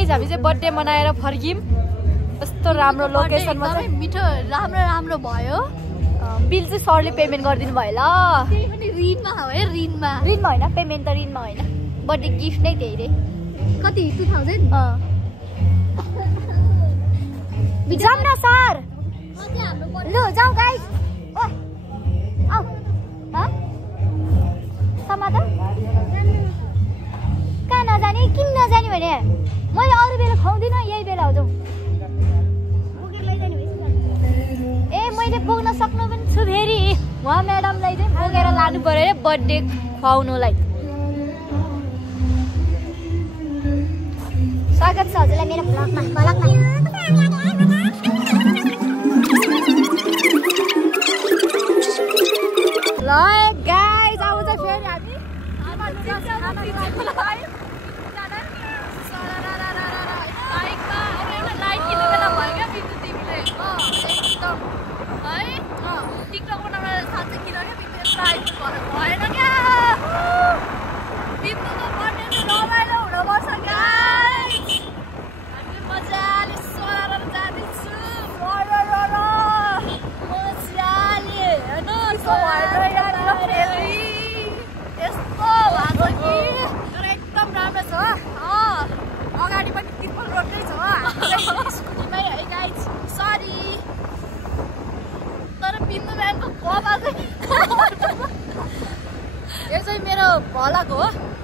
guys हामी चाहिँ birthday मनाएर फर्कियौँ यस्तो राम्रो लोकेसनमा चाहिँ मिठो राम्रो भयो बिल चाहिँ सरले पेमेन्ट गरिदिनु भयो ल त्यही पनि ऋणमा हो है ऋणमा होइन पेमेन्ट त ऋणमा होइन बर्थडे गिफ्ट नै त्यही रे कति 2000 जाऊँ न सर लु जाऊ गाइज आऊ समाधान कहाँ नजाने किन नजाने भने मैले अरू बेला खुवाउँदिनँ यही बेला हो जाउँ ए मैले पुग्न सक्नु पनि छु फेरि उहाँ म्याडमलाई चाहिँ बोकेर लानु पर्यो अरे बर्थडे खुवाउनुलाई स्वागत छ हजुरलाई मेरो भ्लगमा ल गाइज अब चाहिँ फेरि हामी यो चाहिँ मेरो भलक हो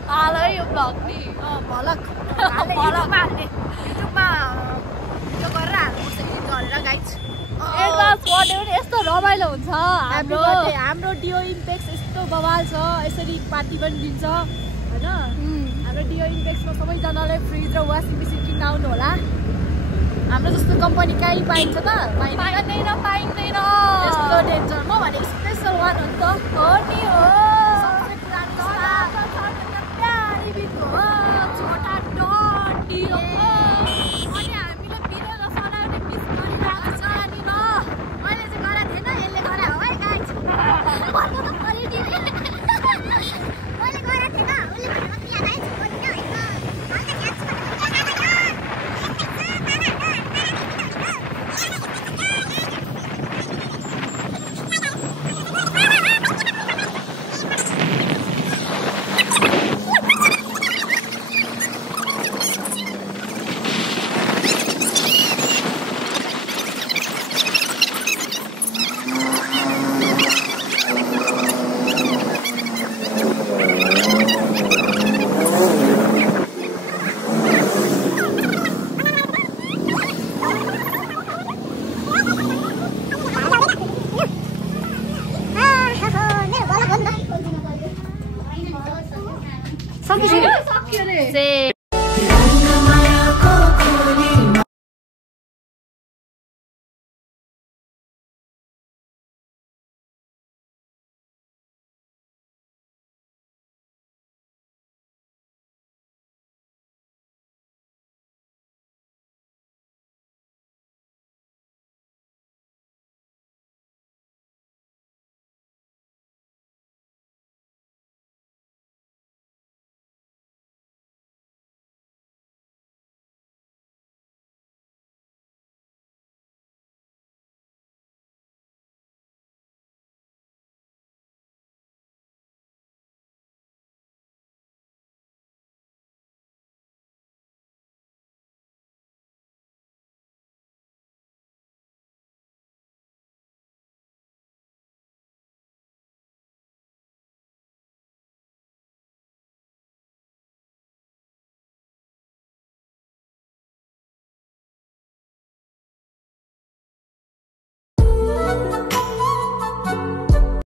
हालै यो भ्लग नि भलक युट्युबमा भिडियो गरेर हाल्नुपर्छ एडिट गरेर गाइज एडभान्स बर्थडे पनि यस्तो रमाइलो हुन्छ हाम्रो डिओ इम्पेक्स यस्तो बवाल छ यसरी पार्टी पनि दिन्छ होइन हाम्रो डिओ इम्पेक्समा सबैजनाले फ्रिज र वासिङ मेसिन किन्न आउनु होला हाम्रो जस्तो कम्पनी कहीँ पाइन्छ त पाइँदैन यस्तो डेन्जर म भने स्पेसल वान हो नि त हो